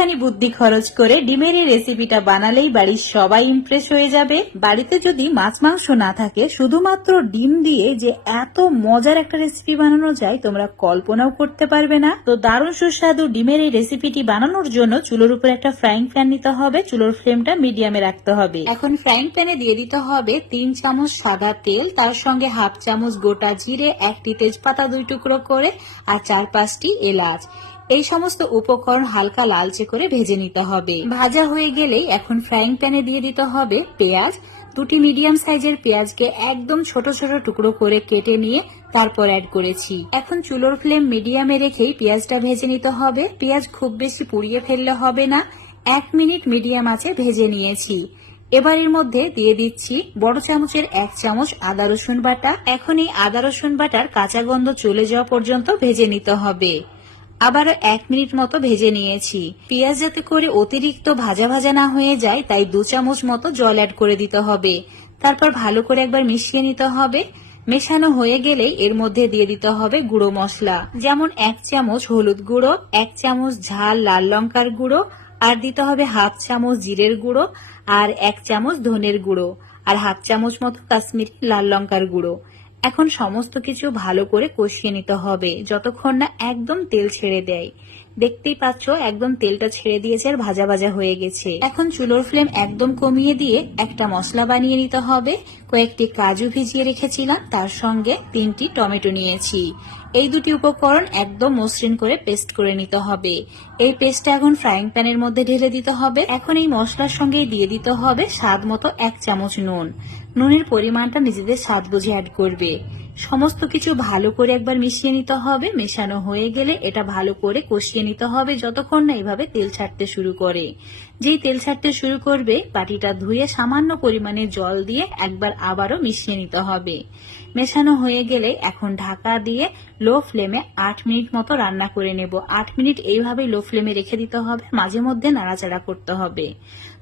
একটুখানি বুদ্ধি খরচ করে ডিমের এই রেসিপিটা বানালেই বাড়ির সবাই ইমপ্রেস হয়ে যাবে। বাড়িতে যদি মাছ মাংস না থাকে, শুধুমাত্র ডিম দিয়ে যে এত মজার একটা রেসিপি বানানো যায় তোমরা কল্পনাও করতে পারবে না। তো দারুণ সুস্বাদু ডিমের এই রেসিপিটি বানানোর জন্য চুলোর উপর একটা ফ্রাইং প্যান নিতে হবে, চুলোর ফ্লেমটা মিডিয়ামে রাখতে হবে। এখন ফ্রাইং প্যানে দিয়ে দিতে হবে 3 চামচ সাদা তেল, তার সঙ্গে হাফ চামচ গোটা জিরে, 1টি তেজপাতা 2 টুকরো করে আর 4-5টি এলাচ। এই সমস্ত উপকরণ হালকা লালচে করে ভেজে নিতে হবে। ভাজা হয়ে গেলেই এখন ফ্রাইং প্যানে দিয়ে দিতে হবে পেঁয়াজ। 2টি মিডিয়াম সাইজের পেঁয়াজকে একদম ছোট ছোট টুকরো করে কেটে নিয়ে তারপর অ্যাড করেছি। এখন চুলোর ফ্লেম মিডিয়ামে রেখেই পেঁয়াজটা ভেজে নিতে হবে। পেঁয়াজ খুব বেশি পুড়িয়ে ফেললে হবে না, 1 মিনিট মিডিয়াম আঁচে ভেজে নিয়েছি। এবার এর মধ্যে দিয়ে দিচ্ছি বড় চামচের 1 চামচ আদা রসুন বাটা। এখন এই আদা রসুন বাটার কাঁচা গন্ধ চলে যাওয়া পর্যন্ত ভেজে নিতে হবে। আবারও 1 মিনিট মতো ভেজে নিয়েছি। পেঁয়াজ যাতে করে অতিরিক্ত ভাজা ভাজা না হয়ে যায় তাই 2 চামচ মতো জল অ্যাড করে দিতে হবে। তারপর ভালো করে একবার মিশিয়ে নিতে হবে। মেশানো হয়ে গেলেই এর মধ্যে দিয়ে দিতে হবে গুঁড়ো মশলা, যেমন 1 চামচ হলুদ গুঁড়ো, 1 চামচ ঝাল লাল লঙ্কার গুঁড়ো, আর দিতে হবে হাফ চামচ জিরের গুঁড়ো, আর 1 চামচ ধনের গুঁড়ো, আর হাফ চামচ মতো কাশ্মীরি লাল লঙ্কার গুঁড়ো। এখন সমস্ত কিছু ভালো করে কষিয়ে নিতে হবে যতক্ষণ না একদম তেল ছেড়ে দেয়। দেখতেই পাচ্ছ একদম তেলটা ছেড়ে দিয়েছে আর ভাজা ভাজা হয়ে গেছে। এখন চুলোর ফ্লেম একদম কমিয়ে দিয়ে একটা মশলা বানিয়ে নিতে হবে। কয়েকটি কাজু ভিজিয়ে রেখেছিলাম, তার সঙ্গে 3টি টমেটো নিয়েছি। এই 2টি উপকরণ একদম মসৃণ করে পেস্ট করে নিতে হবে। এই পেস্টটা এখন ফ্রাইং প্যানের মধ্যে ঢেলে দিতে হবে। এখন এই মশলার সঙ্গে দিয়ে দিতে হবে স্বাদ মতো 1 চামচ নুন। নুনের পরিমাণটা নিজেদের স্বাদ বুঝে অ্যাড করবে। সমস্ত কিছু ভালো করে একবার মিশিয়ে নিতে হবে। মেশানো হয়ে গেলে এটা ভালো করে কষিয়ে নিতে হবে যতক্ষণ না এইভাবে তেল ছাড়তে শুরু করে। যেই তেল ছাড়তে শুরু করবে বাটিটা ধুয়ে সামান্য পরিমাণে জল দিয়ে একবার আবারও মিশিয়ে নিতে হবে। মেশানো হয়ে গেলে এখন ঢাকা দিয়ে লো ফ্লেমে 8 মিনিট মতো রান্না করে নেব। 8 মিনিট এইভাবেই লো ফ্লেমে রেখে দিতে হবে, মাঝে মধ্যে নাড়াচাড়া করতে হবে।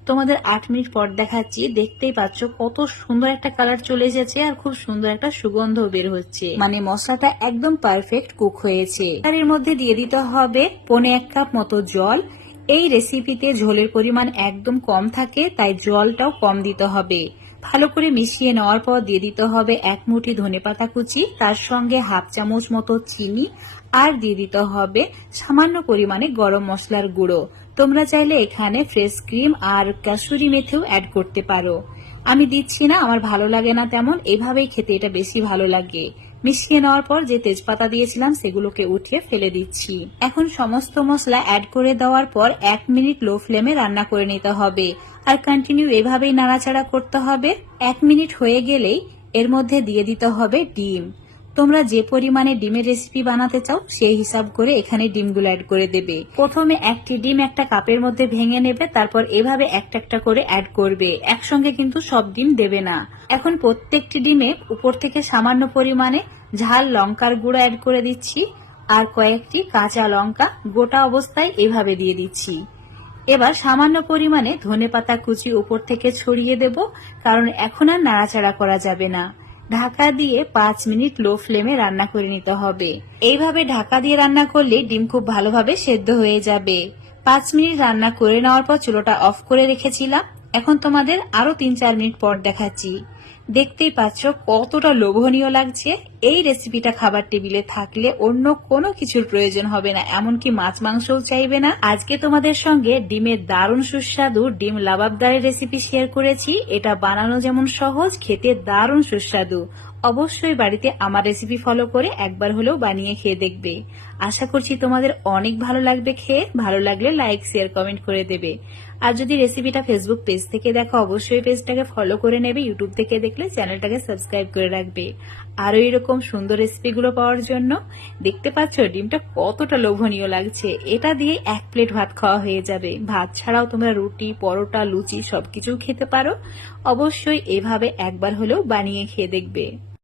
তোমাদের 8 মিনিট পর দেখাচ্ছি। দেখতেই পাচ্ছ কত সুন্দর একটা কালার চলে এসেছে আর খুব সুন্দর একটা সুগন্ধ বের হচ্ছে, মানে মশলাটা একদম পারফেক্ট কুক হয়েছে। আর এর মধ্যে দিয়ে দিতে হবে 1.25 কাপ মতো জল। এই রেসিপিতে ঝোলের পরিমাণ একদম কম থাকে, তাই জলটাও কম দিতে হবে। ভালো করে মিশিয়ে নেওয়ার পর দিয়ে দিতে হবে 1 মুঠি ধনেপাতা কুচি, তার সঙ্গে হাফ চামচ মতো চিনি, আর দিয়ে দিতে হবে সামান্য পরিমাণে গরম মশলার গুঁড়ো। তোমরা চাইলে এখানে ফ্রেশ ক্রিম আর কাসুরি মেথিও অ্যাড করতে পারো। আমি দিচ্ছি না, আমার ভালো লাগে না তেমন, এভাবেই খেতে এটা বেশি ভালো লাগে। মিশিয়ে নেওয়ার পর যে তেজপাতা দিয়েছিলাম সেগুলোকে উঠিয়ে ফেলে দিচ্ছি। এখন সমস্ত মশলা অ্যাড করে দেওয়ার পর 1 মিনিট লো ফ্লেমে রান্না করে নিতে হবে আর কন্টিনিউ এভাবেই নাড়াচাড়া করতে হবে। 1 মিনিট হয়ে গেলেই এর মধ্যে দিয়ে দিতে হবে ডিম। তোমরা যে পরিমাণে ডিমের রেসিপি বানাতে চাও সেই হিসাব করে এখানে ডিমগুলো অ্যাড করে দেবে। প্রথমে 1টি ডিম একটা কাপের মধ্যে ভেঙে নেবে, তারপর এভাবে একটা একটা করে অ্যাড করবে, একসঙ্গে কিন্তু সব ডিম দেবে না। এখন প্রত্যেকটি ডিমে উপর থেকে সামান্য পরিমাণে ঝাল লঙ্কার গুঁড়ো অ্যাড করে দিচ্ছি আর কয়েকটি কাঁচা লঙ্কা গোটা অবস্থায় এভাবে দিয়ে দিচ্ছি। এবার সামান্য পরিমাণে ধনেপাতা কুচি উপর থেকে ছড়িয়ে দেব, কারণ এখন আর নাড়াচাড়া করা যাবে না। ঢাকা দিয়ে 5 মিনিট লো ফ্লেমে রান্না করে নিতে হবে। এইভাবে ঢাকা দিয়ে রান্না করলে ডিম খুব ভালোভাবে সেদ্ধ হয়ে যাবে। 5 মিনিট রান্না করে নেওয়ার পর চুলোটা অফ করে রেখেছিলাম। এখন তোমাদের আরো 3-4 মিনিট পর দেখাচ্ছি। দেখতেই পাচ্ছ কতটা লোভনীয় লাগছে। এই রেসিপিটা খাবার টেবিলে থাকলে অন্য কোনো কিছুর প্রয়োজন হবে না, এমনকি মাছ মাংসও চাইবে না। আজকে তোমাদের সঙ্গে ডিমের দারুণ সুস্বাদু ডিম লাবাবদারের রেসিপি শেয়ার করেছি। এটা বানানো যেমন সহজ, খেতে দারুণ সুস্বাদু। অবশ্যই বাড়িতে আমার রেসিপি ফলো করে একবার হলেও বানিয়ে খেয়ে দেখবে। আশা করছি তোমাদের অনেক ভালো লাগবে খেয়ে। ভালো লাগলে লাইক শেয়ার কমেন্ট করে দেবে। আর যদি রেসিপিটা ফেসবুক পেজ থেকে দেখো অবশ্যই পেজটাকে ফলো করে নেবে। ইউটিউব থেকে দেখলে চ্যানেলটাকে সাবস্ক্রাইব করে রাখবে আরো এরকম সুন্দর রেসিপিগুলো পাওয়ার জন্য। দেখতে পাচ্ছ ডিমটা কতটা লোভনীয় লাগছে। এটা দিয়ে 1 প্লেট ভাত খাওয়া হয়ে যাবে। ভাত ছাড়াও তোমরা রুটি, পরোটা, লুচি সবকিছু খেতে পারো। অবশ্যই এভাবে একবার হলেও বানিয়ে খেয়ে দেখবে।